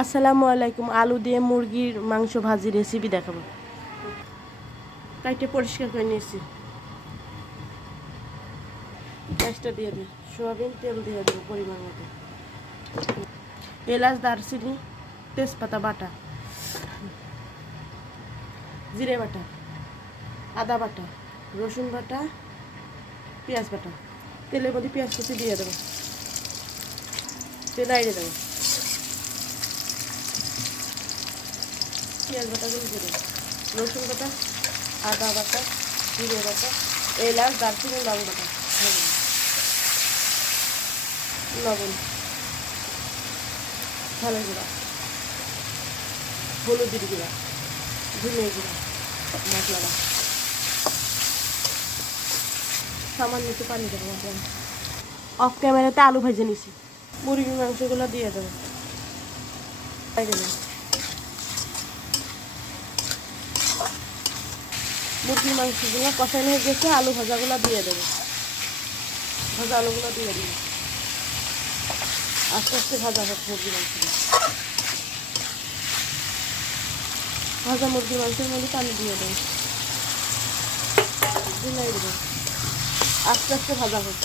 আসসালামু আলাইকুম। আলু দিয়ে মুরগির মাংস ভাজি রেসিপি দেখাবো। কাইটে পরিষ্কার করে নিয়েছি। পেঁয়াজটা দিয়ে দিই, সোয়াবিন তেল দিয়ে দেবো পরিমাণ মতো। এলাচ, দারচিনি, তেজপাতা বাটা, জিরে বাটা, আদা বাটা, রসুন বাটা, পেঁয়াজ বাটা। তেলের মধ্যে পেঁয়াজ কুচি দিয়ে দেবো, তেল আইড়ে দেবো। পেঁয়াজ বাটাগুলো দিয়ে দেবো, রসুন বাটা, আদা বাটা, জিরে বাটা, এলাচ, দারচিনি, লং বাটা, লবণ, ঝালের গুঁড়া, হলুদের গুঁড়া, ধনে গুঁড়া, মশলা, সামান্য একটু পানি দেবো। অফ ক্যামেরাতে আলু ভেজে নিছি, মুরগির মাংসগুলো দিয়ে দেবো। মুরগির মাংসগুলো কষানো হয়ে গেছে, আলু ভাজাগুলো দিয়ে দেবো। ভাজা আলুগুলো দিয়ে দেবো, আস্তে আস্তে ভাজা হোক মুরগির মাংসগুলো। ভাজা মুরগির মাংসের মধ্যে পানি দিয়ে দেবো, দিলাই দেবো, আস্তে আস্তে ভাজা হোক।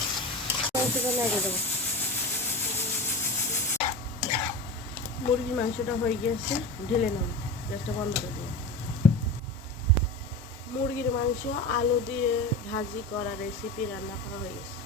মাংসটা নেড়ে দেবো। মুরগির মাংসটা হয়ে গিয়েছে, ঢেলে নেব, গ্যাসটা বন্ধ করে দেবো। মুরগির মাংস আলু দিয়ে ভাজি করা রেসিপি রান্না করা হয়ে গেছে।